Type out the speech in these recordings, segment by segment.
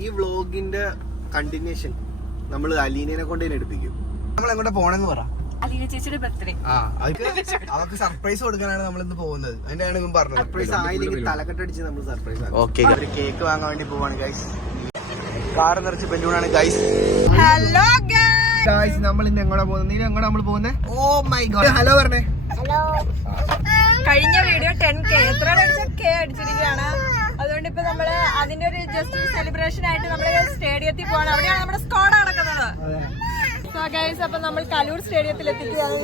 ഈ വ്ളോഗിന്റെ കണ്ടിന്യൂഷൻ നമ്മൾ അലീനയെ കൊണ്ട് തന്നെ എടുപ്പിക്കും. നമ്മൾ എങ്ങോട്ട് പോണെന്ന് പറ. അലീന ചേച്ചിയുടെ ബർത്ത്ഡേ. അവർക്ക് സർപ്രൈസ് കൊടുക്കാനാണ് നമ്മൾ ഇന്ന് പോകുന്നത്. അതിന്റെയാണ് ഇവൻ പറഞ്ഞത്. സർപ്രൈസ് ആയില്ലെങ്കിൽ തലക്കെട്ടടിച്ച് നമ്മൾ സർപ്രൈസ് ആക്കും. ഓക്കെ, ഒരു കേക്ക് വാങ്ങാൻ വേണ്ടി പോവാണ് ഗൈസ്. കാർ നിറച്ച് ബലൂണാണ് ഗൈസ്. ഹലോ ഗൈസ്, നമ്മൾ ഇന്ന് എങ്ങോട്ടാ പോകുന്നത്? നീ എങ്ങോട്ടാ നമ്മൾ പോകുന്നത്? ഓ മൈ ഗോഡ്, ഹലോ പറഞ്ഞേ. കഴിഞ്ഞ വീഡിയോ 10K എത്ര K അടിച്ചിരിക്കുകയാണ്. അതുകൊണ്ട് ഇപ്പൊ നമ്മള് അതിന്റെ ഒരു ജസ്റ്റ് സെലിബ്രേഷൻ ആയിട്ട് നമ്മള് സ്റ്റേഡിയത്തിൽ പോവാണ്. അവിടെയാണ് നമ്മുടെ സ്ക്വാഡ് നടക്കുന്നത്. അപ്പൊ നമ്മൾ കലൂർ സ്റ്റേഡിയത്തിൽ എത്തിക്കുകയാണ്.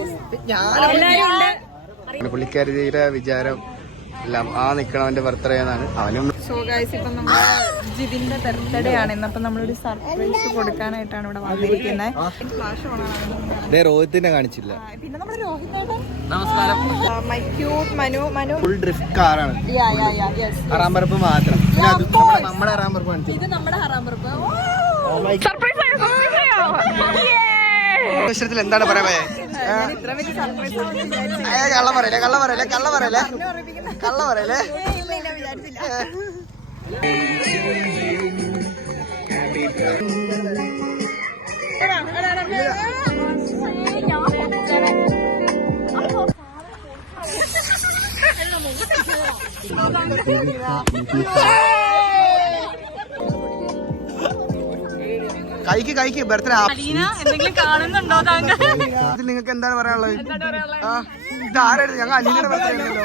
പുള്ളിക്കാരിയുടെ വിചാരം എല്ലാം ആ നിക്കണവന്റെ ബർത്ത്ഡേ എന്നാണ്. അവനും സോ ഗൈസ്, ഇപ്പൊ നമ്മള് ജിതിന്റെ ബർത്ത്ഡേ ആണ് ഇന്ന്. അപ്പൊ നമ്മളൊരു സർപ്രൈസ് കൊടുക്കാനായിട്ടാണ് ഇവിടെ വന്നിരിക്കുന്നത്. ഫ്ലാഷ് ഓണാണ്. രോഹിത്തിനെ കാണിച്ചില്ല. പിന്നെ നമ്മുടെ രോഹിത്, നമസ്കാരം. My cute Manu. Full drift കാറാണ്. അറാമ്പറപ്പ് മാത്രം. നമ്മുടെ അറാമ്പറപ്പ് കാണിച്ചു. ഇത് നമ്മുടെ ഹറാമ്പറപ്പ്. എന്താണ് പറയാ? കള്ള പറയലേ. കൈക്ക് ബർത്ത്ഡേ. നിങ്ങൾക്ക് എന്താണ് പറയാനുള്ളത്? ഇത് ആരായിരുന്നു? ഞങ്ങൾ അലീനയുടെ ബർത്ത്ഡേ ഉണ്ടല്ലോ.